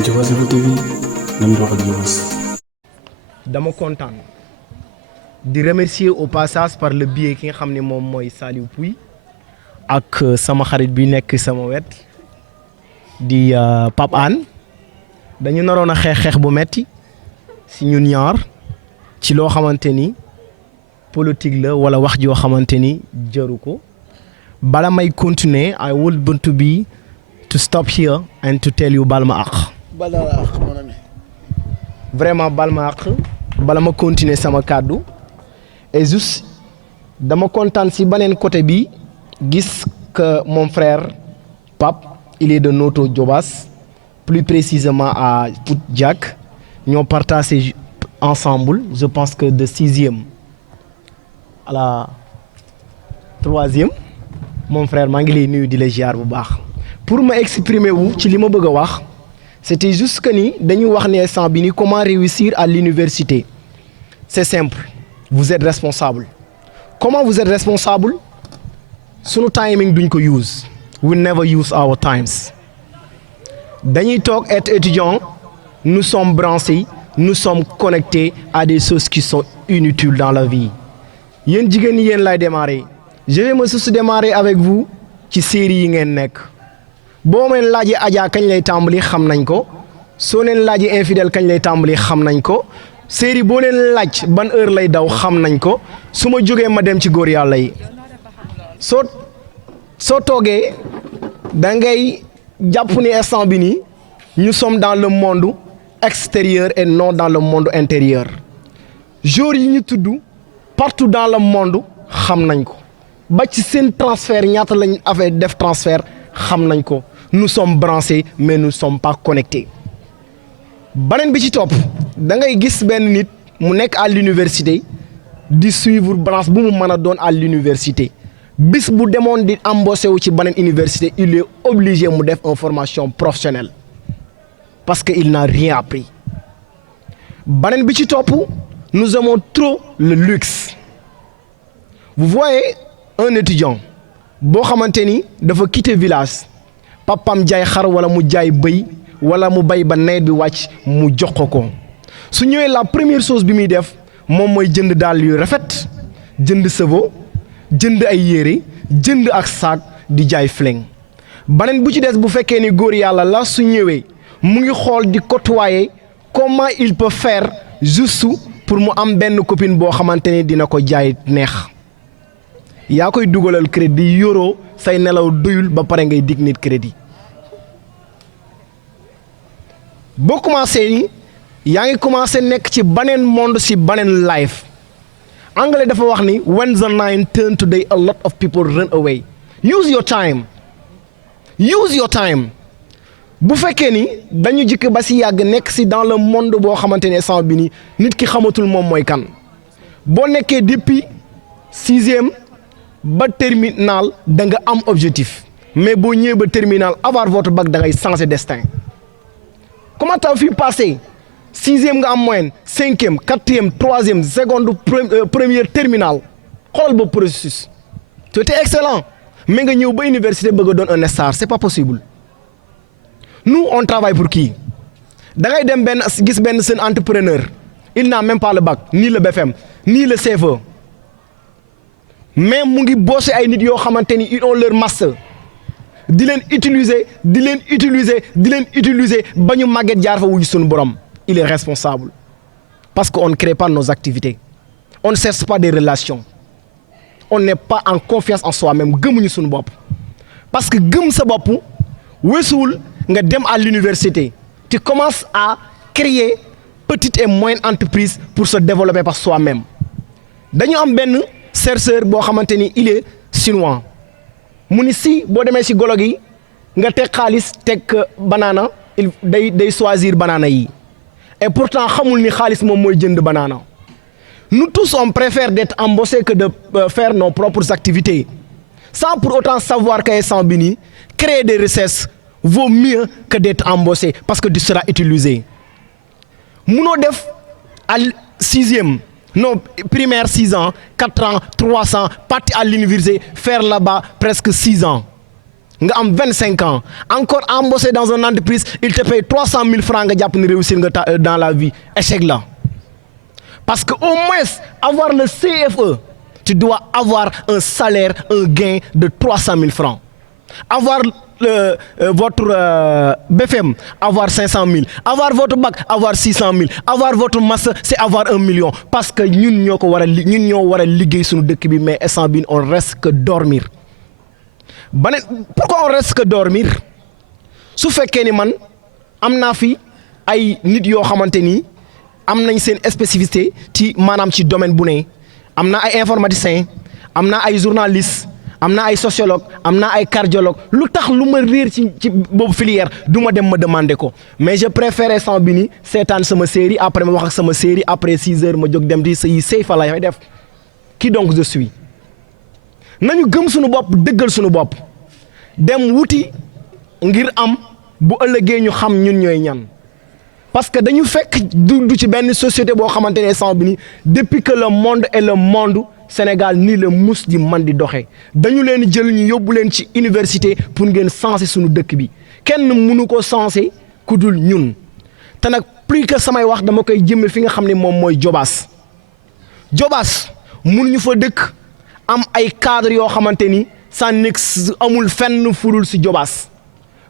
Diobass Info TV nañ wax ak Diobass. dama kontaan di remercier au passage par le biais ki nga xam ne moom mooy Saliou Pouy ak sama xarit bi nekk sama wet di Pape Anne dañu naroon a xeex bu metti si ñun ñaar ci loo xamante ni politique la wala wax joo xamante ni jëru ko bala may continuer I would want to be to stop here and to tell you bal ma àq. Vraiment bal ma àq bala ma continuer sama kàddu et juste dama kontaan si beneen côté bi gis que mon frère Pape il est de Noto Diobass plus précisément à Pout-Diack ñoo partagé ensemble je pense que de 6e à la 3e mon frère maa ngi lay nuyu di la ziar bu baax pour ma exprimer wu ci li ma bëgg a wax c'était juste que ni dañu wax ne instant bi ni comment réussir à l'université c'est simple vous êtes responsable comment vous êtes responsable sunu timing duñ ko use we never use our times dañuy toog être étudiant nous sommes branchés nous sommes connectés à des choses qui sont inutiles dans la vie yéen jigéen ñi yéen lay démarrer je vais me démarrer avec vous ci série yi ngeen nekk boo leen laajee Adja kañ lay tàmbali xam nañ ko soo leen laajee infidèle kañ lay tàmbali xam nañ ko série boo leen laaj ban heure lay daw xam nañ ko su ma jógee ma dem ci góor yàlla yi soo toogee da ngay jàpp ni instant bi nii nous sommes dans le monde extérieur et non dans le monde intérieur jour yi ñu tudd partout dans le monde xam nañ ko ba ci seen transfert ñaata lañ affaire def transfert xam nañ ko nous sommes branchés mais nous sommes pas connectés beneen bi ci topp da ngay gis benn nit mu nekk à l'université di suivre branche bu mu mën a doon à l'université bis bu demoon di embauché wu ci beneen université il est obligé mu def une formation professionnelle parce que il n'a rien appris beneen bi ci topp nous avons trop le luxe vous voyez un étudiant boo xamante ni dafa quitter village papam jaay xar wala mu jaay bëy wala mu bay ba nawet bi wàcc mu jox ko su ñëwee la première chose bi muy def moom mooy jënd dàll yu rafet jënd sëbo jënd ay yére jënd ak saak di jaay fling beneen bu ci des bu fekkee ni góor yàlla la su ñëwee mu ngi xool di côtoyer comment il peut faire juste pour mu am benn copine boo xamante ni dina ko jaay neex yaa koy dugalal crédit yoroo say nelaw doyul ba pare ngay dig nit crédit boo commencé ni yaa ngi commencé nekk ci beneen monde ci beneen life anglais dafa wax ni when the night turn to day a lot of people run away use your time bu fekkee ni dañu jikk ba ci yàgg nekk ci dans le monde boo xamante ne instant bi ni nit ki xamatul moom mooy kan boo nekkee depuis 6e ba terminal da nga am objectif mais boo ñëwee ba terminal avoir votre bac da ngay changer destin comment t'as fu passé 6e nga am moyenne 5e 4e 3e seconde première terminal xoolal ba processus c'était excellent mais nga ñëw ba université bëgg a doon un star c'est pas possible nous on travaille pour qui da ngay dem benn gis benn seen entrepreneur il n'a même pas le bac ni le BFM ni le CFE mais mu ngi bossé ay nit yoo xamante ni ils ont leur master di leen utiliser ba ñu màgget jaar fa wuyu suñu borom il est responsable parce que on ne crée pas nos activités on ne cherche pas des relations on n'est pas en confiance en soi-même gëmuñu suñu bopp parce que gëm sa bopp weesuwul nga dem à l'université tu commences à créer petite et moyenne entreprise pour se développer par soi-même dañu am benn chercheur boo xamante ni il est chinois mu ni si boo demee si golo gi nga teg xaalis teg banaana il day choisir banaana yi et pourtant xamul ni xaalis moom mooy jënd banaana nous tous on préfère d'être embauchés que de faire nos propres activités sans pour autant savoir que instant bi nii créer des recherches vaut mieux que d'être embauché parce que tu seras utilisé munoo def à 6e non primaire 6 ans 4 ans 3 ans partir à l'université faire là-bas presque 6 ans nga am 25 ans encore embauché dans une entreprise il te paye 300 000 francs nga jàpp ni réussir nga dans la vie échec là parce que au moins avoir le CFE tu dois avoir un salaire un gain de 300 000 francs avoir votre BFM avoir 500 000 avoir votre bac avoir 600 000 avoir votre master c'est avoir 1 million parce que ñun ñoo ko war a ñun ñoo war a liggéey suñu dëkk bi mais instant bi on reste que dormir pourquoi on reste que dormir su fekkee ni man am naa fi ay nit yoo xamante ni am nañ seen spécificité ci maanaam ci domaine bu ne am na ay informaticiens am na ay journalistes am na ay sociologue am na ay cardiologue lu tax lu ma réer ci boobu filière du ma dem ma demander ko mais je préfère instant bi ni seetaan sama série après ma wax ak sama série après 6 heures ma jóg dem di sëy fa lay def qui donc je suis nañu gëm suñu bopp dëggal suñu bopp dem wuti ngir am bu ëllëgee ñu xam ñun ñooy ñan parce que dañu fekk du ci benn société boo xamante ne instant bi ni depuis que le monde est le monde Sénégal nii la mus di man di doxee dañu leen jël ñu yóbbu leen ci université pour ngeen sensé suñu dëkk bi kenn mënu ko sensé ku dul ñun te nag plus que samay wax dama koy jëmme fi nga xam ne moom mooy Jobaas mënuñu fa dëkk am ay cadre yoo xamante ni ça nekk amul fenn furul si Jobaas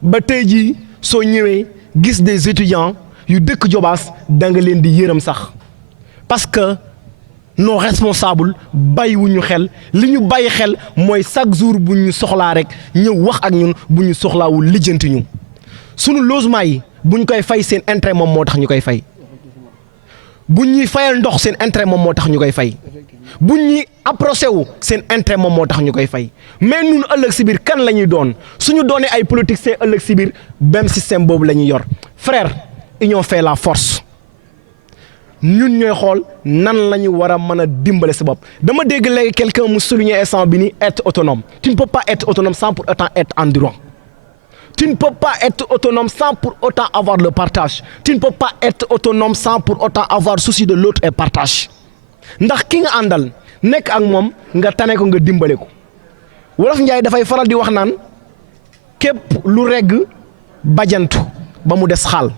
ba tey jii soo ñëwee gis des étudiants yu dëkk Jobaas da nga leen di yërëm sax parce que nos responsables bàyyiwuñu xel li ñu bàyyi xel mooy chaque jour bu ñu soxlaa rek ñëw wax ak ñun bu ñu soxlaawul lijjanti ñu sunu logement yi buñ koy fay seen intérêt moom moo tax ñu koy fay buñ ñuy fayal ndox seen intérêt moom moo tax ñu koy fay buñ ñuy approché wu seen intérêt moom moo tax ñu koy fay mais ñun ëllëg si biir kan la ñuy doon suñu doonee ay politiciens ëllëg si biir même système boobu la ñuy yor frère union fait la force. ñun ñooy xool nan la ñu war a mën a dimbale sa bopp dama dégg léegi quelqu'un mu souligner instant bi ni être autonome tu ne peux pas être autonome sans pour autant être endurant tu ne peux pas être autonome sans pour autant avoir le partage tu ne peux pas être autonome sans pour autant avoir souci de l'autre et partage ndax ki nga àndal nekk ak moom nga tane ko nga dimbale ko Wolof Njaay dafay faral di wax naan képp lu regg bajantu ba mu des xaal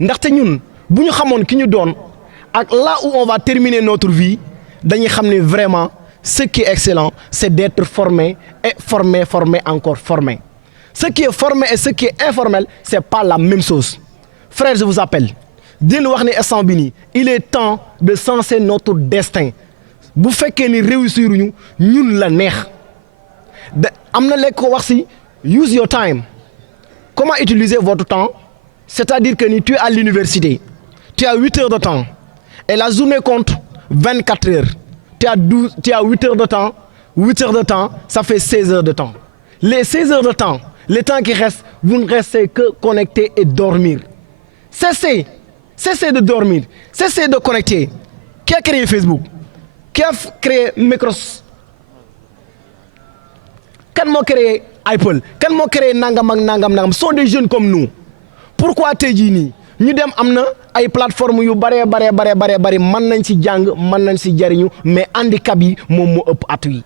ndaxte ñun bu ñu xamoon ki ñu doon ak là où on va terminer notre vie dañuy xam ne vraiment ce qui est excellent c'est d'être formé et formé encore formé ce qui est formé et ce qui est informel c'est pas la même chose frère je vous appelle di leen wax ne instant bi nii il est temps de senser notre destin bu fekkee ni réussir ñu ñun la neex de am na lekk ko wax si use your time comment utiliser votre temps c'est-à-dire que ni tu es à l'université tu as 8 heures de temps et la journée compte 24 heures tu as 8 heures de temps 8 heures de temps ça fait 16 heures de temps les 16 heures de temps le temps qui reste vous ne restez que connecter et dormir cessez de dormir cessez de connecter qui a créé Facebook qui a créé Microsoft kan moo créé Apple kan moo créé nangam ak nangam sont des jeunes comme nous pourquoi tey jii nii ñu dem am na ay plateforme yu bare mën nañ ci jàng mën nañ ci jariñu mais handicap yi moom moo ëpp atu yi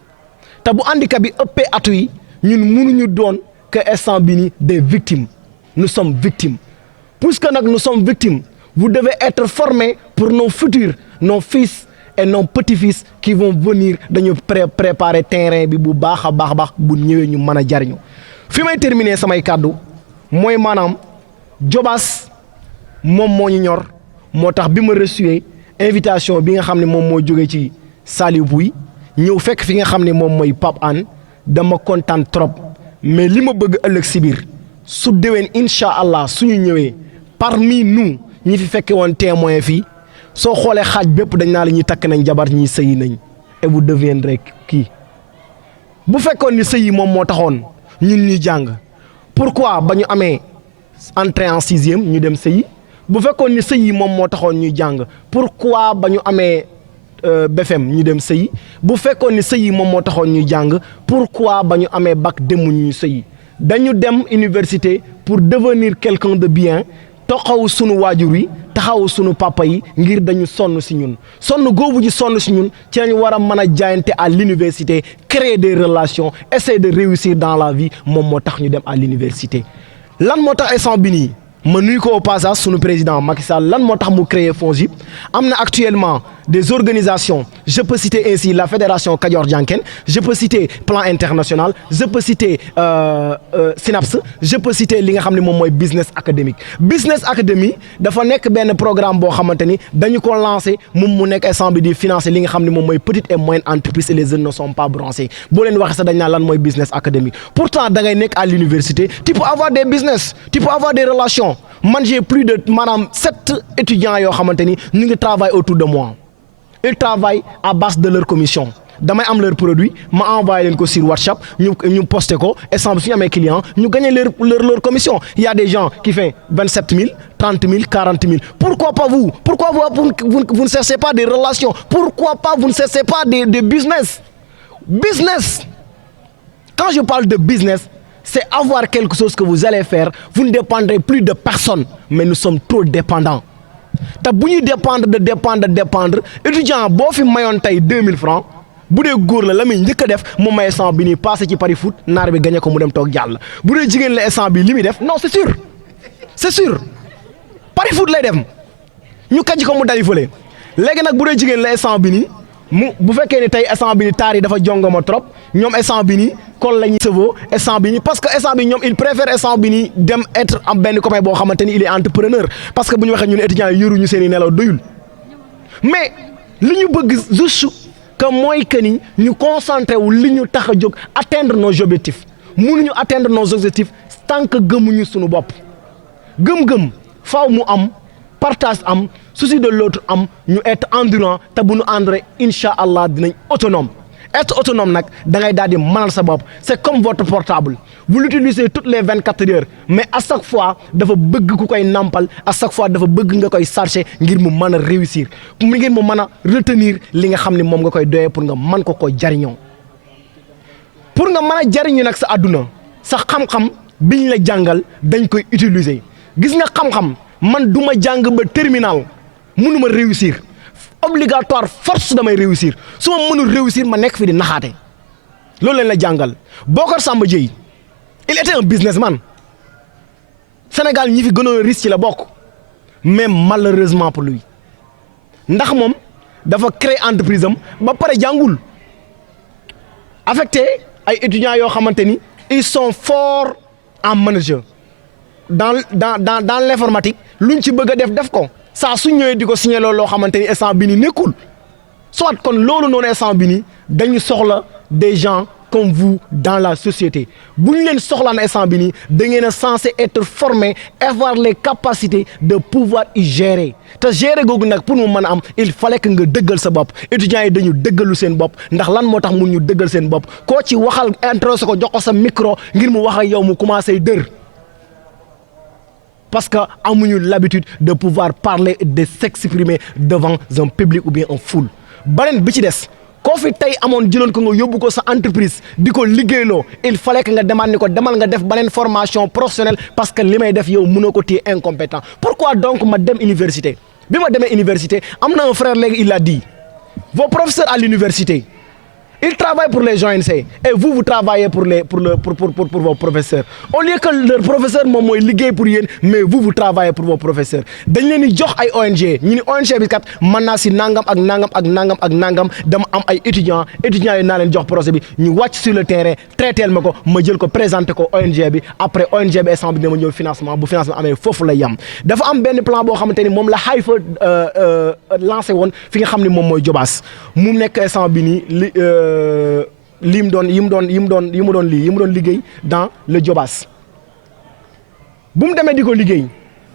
te bu handicap yi ëppee atu yi ñun mënuñu doon que instant bi ni des victimes nous sommes victimes puisque nag nous sommes victimes vous devez être formés pour nos futurs nos fils et nos petits-fils qui vont venir dañu préparer terrain bi bu baax a baax bu ñëwee ñu mën a jariñu fi may terminer samay kàddu mooy maanaam Jobaas moom moo ñu ñor moo tax bi ma reçu invitation bi nga xam ne moom moo jógee ci Saliou Bouy ñëw fekk fi nga xam ne moom mooy Pape Hann dama kontaan trop mais li ma bëgg ëllëg si biir su déwén incha allah suñu ñëwee parmi nous ñi fi fekke woon témoin fii soo xoolee xaaj bépp dañ naa la ñuy takk nañ jabar ñi sëyi nañ et vous deviendrez kii bu fekkoon ni sëyi moom moo taxoon ñun ñuy jàng pourquoi ba ñu amee entrée en 6e ñu dem sëyi bu fekkoon ni sëyi moom moo taxoon ñuy jàng pourquoi ba ñu amee BFM ñu dem sëyi bu fekkoon ni sëyi moom moo taxoon ñuy jàng pourquoi ba ñu amee bac demuñ ñu sëyi dañu dem université pour devenir quelqu'un de bien taxaw sunu waajur yi taxaw sunu papa yi ngir dañu sonn si ñun sonn goobu ji sonn si ñun ci lañu war a mën a jaayante à l'université créer des relations essayer de réussir dans la vie moom moo tax ñu dem à l'université lan moo tax instant bi nii ma nuyu ko au passage sunu président Macky Sall lan moo tax mu créer FONGIP am na actuellement des organisations je peux citer ainsi la fédération Kajoor Jànken je peux citer Plan International je peux citer SYNAPS je peux citer li nga xam ne moom mooy Business Academy dafa nekk benn programme boo xamante ni dañu ko lancé mu nekk instant bi di financer li nga xam ne moom mooy petite et moyenne entreprise et les jeunes ne sont pas branchés boo leen waxee sax dañ naan lan mooy Business Academy pourtant da ngay nekk à l'université tu peux avoir des business tu peux avoir des relations man j'ai plus de maanaam 7 étudiants yoo xamante ni ñu ngi travaillent autour de moi ils travaillent à base de leur commission damay am leur produit ma envoyé leen ko sur WhatsApp ñu posté ko et sans suñu amee client ñu gagné leur commission il y a des gens qui font 27 000 30 000 40 000 pourquoi pas vous ne cherchez pas des relations pourquoi pas vous ne cherchez pas des business quand je parle de business c'est avoir quelque chose que vous allez faire vous ne dépendrez plus de personne mais nous sommes trop dépendants te bu ñuy dépendre étudiant boo fi mayoon tey 2000 francs bu dee góor la muy njëkk a def mu may instant bi nii passé ci pari foot naar bi gagné ko mu dem toog jàll bu dee jigéen la instant bi li muy def non c'est sûr pari foot lay dem ñu kàjj ko mu dali fële léegi nag bu dee jigéen la instant bi nii bu fekkee ni tey instant bi ni taar yi dafa jongoma trop ñoom instant bi nii kon la ñuy sëvoo instant bi nii parce que instant bi ñoom il préfère instant bi nii dem être am benn copain boo xamante ni il est entrepreneur parce que bu ñu waxee ñun étudiants yi yoruñu seen i nelaw doyul mais li ñu bëgg juste que mooy que ni ñu concentré wu li ñu tax a jóg atteindre nos objectifs mënuñu atteindre nos objectifs tant que gëmuñu suñu bopp gëm-gëm faaw mu am partage am souci de l'autre am ñu être endurant te bu ñu enduré incha allah dinañ autonome être autonome nag da ngay daal di mënal sa bopp c'est comme votre portable vous l'utilisez toutes les 24 heures mais à chaque fois dafa bëgg ku koy nampal à chaque fois dafa bëgg nga koy charger ngir mu mën a réussir ngir mu mën a retenir li nga xam ne moom nga koy doyee pour nga mën ko jariñoo pour nga mën a jariñu nag sa àdduna sa xam-xam biñ la jàngal dañ koy utiliser gis nga xam-xam man du ma jàng ba terminal mënuma réussir obligatoire force damay réussir su ma mënul réussir ma nekk fi di naxaate loolu leen la jàngal Bocar Samba Dièye il était un businessman Sénégal ñi fi gënoon riche ci la bokk mais malheureusement pour lui ndax moom dafa créer entreprise am ba pare jàngul affecté ay étudiants yoo xamante ni ils sont forts en manager dans l'informatique luñ ci bëgg a def ko saa su ñëwee di ko signé loo xamante ni instant bi ni nekkul soit kon loolu noonu instant bi ni dañu soxla des gens comme vous dans la société bu ñu leen soxlaan instant bi nii da ngeen a censé être formé avoir les capacités de pouvoir y gérer te gérer googu nag pour mu mën a am il fallait que nga dëggal sa bopp étudiants yi dañu dëggalu seen bopp ndax lan moo tax mun ñu dëggal seen bopp koo ci waxal introsé ko jox ko sa micro ngir mu wax ak yow mu commencé dër parce que amuñu l'habitude de pouvoir parler et de s'exprimer devant un public ou bien un foule beneen bi ci des koo fi tey amoon jëloon ko nga yóbbu ko sa entreprise di ko liggéeyloo il fallait que nga demande ni ko demal nga def beneen formation professionnelle parce que li may def yow mënoo ko téye incompétent pourquoi donc ma dem université bi ma demee université am na un frère léegi il l'a dit vos professeurs à l'université ils travaillent pour les ONG et vous travaillez pour vos professeurs au lieu que leur professeur moom mooy liggéey pour yéen mais vous travaillez pour vos professeurs dañ leen di jox ay ONG ñu ni ONG bi kat mën naa si nangam ak nangam ak nangam ak nangam dama am ay étudiants yi naa leen jox projet bi ñu wàcc sur le terrain traiteel ma ko ma jël ko présenter ko ONG bi après ONG bi instant bi dina ma ñëw financement bu financement amee foofu la yam dafa am benn plan boo xamante ni moom la Haifa lancé woon fi nga xam ne moom mooy Jobaas mu nekk instant bi nii yi mu doon liggéey dans le Jobaas bu mu demee di ko liggéey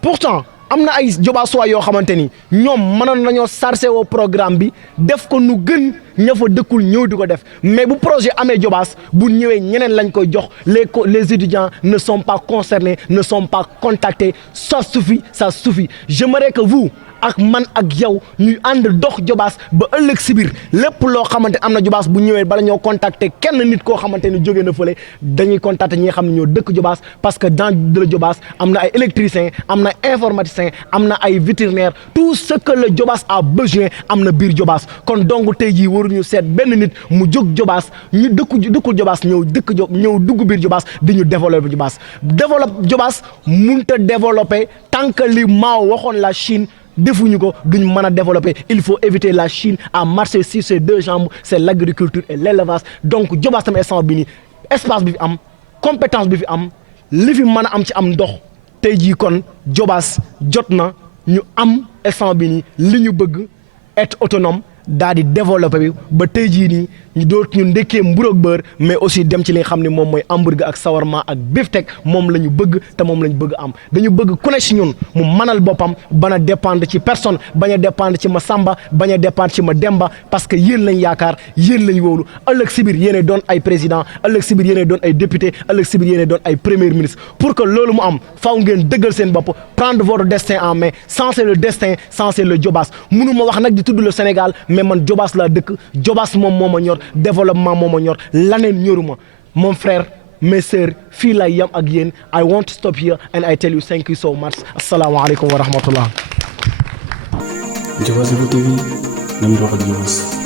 pourtant am na ay Jobaas yoo xamante ni ñoom mënoon nañoo chargé woo programme bi def ko nu gën ña fa dëkkul ñëw di ko def mais bu projet amee Diobass bu ñëwee ñeneen lañ koy jox les étudiants ne sont pas concernés ne sont pas contactés ça suffit j'aimerais que vous ak man ak yow ñuy ànd dox Diobass ba ëllëg si biir lépp loo xamante am na Diobass bu ñëwee bala ñoo contacter kenn nit koo xamante ni jógee na fële dañuy contacter ñi nga xam ne ñoo dëkk Diobass parce que dans le Diobass am na ay électriciens am na informaticiens am na ay vétérinaires tout ce que le Diobass a besoin am na biir Diobass kon donc tey jii waruñu seet benn nit mu jóg Diobass ñu dëkkul Diobass ñëw dugg biir Diobass di ñu développer Diobass mënut a développer tant que li Mao waxoon la Chine. defuñu ko duñ mën a développer il faut éviter la Chine à marcher sur ses deux jambes c'est l'agriculture et l'élevage donc Diobass tam instant bi nii espace bi fi am compétence bi fi am li fi mën a am ci am ndox tey jii kon Diobass jot na ñu am instant bi nii li ñu bëgg être autonome daal di développer bi ba tey jii nii ñu doot ñu ndekkee mburu ak beurre mais aussi dem ci li nga xam ne moom mooy hamburger ak shawarma ak beefsteak moom la ñu bëgg te moom la ñu bëgg am dañu bëgg ku ne ci ñun mu mënal boppam bañ a dépendre ci personne bañ a dépendre ci ma Samba bañ a dépendre ci ma Demba parce que yéen lañ yaakaar yéen lañ wóolu ëllëg si biir yéenay doon ay président ëllëg si biir yéenay doon ay député ëllëg si biir yéenay doon ay premier ministre pour que loolu mu am faaw ngeen dëggal seen bopp prendre votre destin en main changer le destin changer le Diobass mënu ma wax nag di tudd le Sénégal mais man Diobass laa dëkk Diobass moom moo ma ñor développement moo ma ñor laneen ñoruma mon frère mes sœurs fii lay yam ak yéen I want to stop here and I tell you thank you so much assalamu alaikum wa rahmatullah. Diobass Info TV, nañ doxal Diobass.